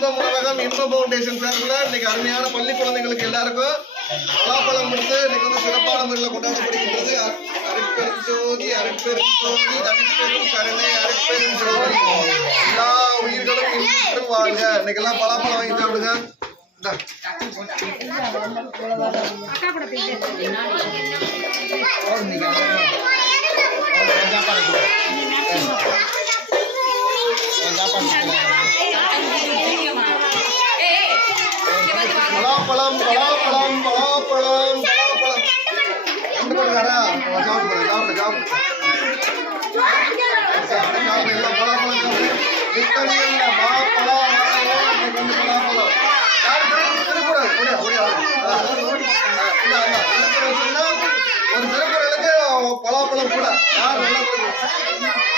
இன்பம் உணவகம் இன்ப பவுண்டேஷன் சார்பில் இன்னைக்கு அருமையான பள்ளி குழந்தைகளுக்கு எல்லாருக்கும் பலாப்பழம் கொடுத்து இன்னைக்கு வந்து சிறப்பான முறையில் கொண்டாடப்படுகின்றது. அருட்பெரும் ஜோதி அருட்பெரும் ஜோதி தனிப்பெரும் கருணை அருட்பெரும் ஜோதி எல்லா உயிர்களும் இன்புற்று வாழ்க. இன்னைக்கு எல்லாம் பலாப்பழம் வாங்கி சாப்பிடுங்க. பலாப்பழம் பலாப்பழம் பலாப்பழம் பலாப்பழம் ஒரு திருக்குறளுக்கு பலாப்பழம் கூட யார் நல்லா